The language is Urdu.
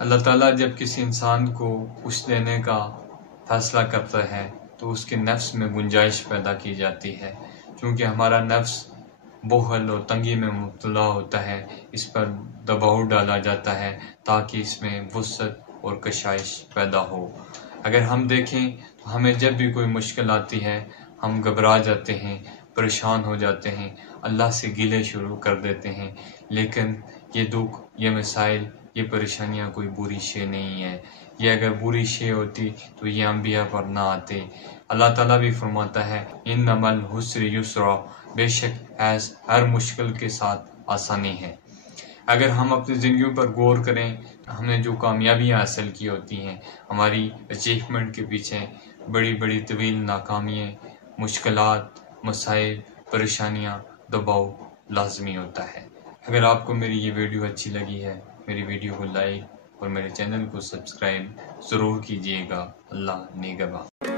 اللہ تعالیٰ جب کسی انسان کو کچھ دینے کا فیصلہ کرتا ہے تو اس کے نفس میں گنجائش پیدا کی جاتی ہے، چونکہ ہمارا نفس بخل اور تنگی میں مبتلا ہوتا ہے، اس پر دباؤ ڈالا جاتا ہے تاکہ اس میں وسعت اور کشائش پیدا ہو۔ اگر ہم دیکھیں تو ہمیں جب بھی کوئی مشکل آتی ہے ہم گھبرا جاتے ہیں، پریشان ہو جاتے ہیں، اللہ سے گلے شروع کر دیتے ہیں، لیکن یہ دکھ، یہ مسائل، یہ پریشانیاں کوئی بری شے نہیں ہے۔ یہ اگر بری شے ہوتی تو یہ انبیاء پر نہ آتے۔ اللہ تعالیٰ بھی فرماتا ہے انما العسر یسرا، بے شک ہر مشکل کے ساتھ آسانی ہے۔ اگر ہم اپنی زندگیوں پر غور کریں، ہم نے جو کامیابیاں حاصل کی ہوتی ہیں، ہماری اچیومنٹ کے پیچھے بڑی بڑی طویل ناکامیاں، مشکلات، مسائل، پریشانیاں، دباؤ لازمی ہوتا ہے۔ اگر آپ کو میری یہ ویڈیو اچھی لگی ہے، میری ویڈیو کو لائک اور میرے چینل کو سبسکرائب ضرور کیجیے گا۔ اللہ نگہباں۔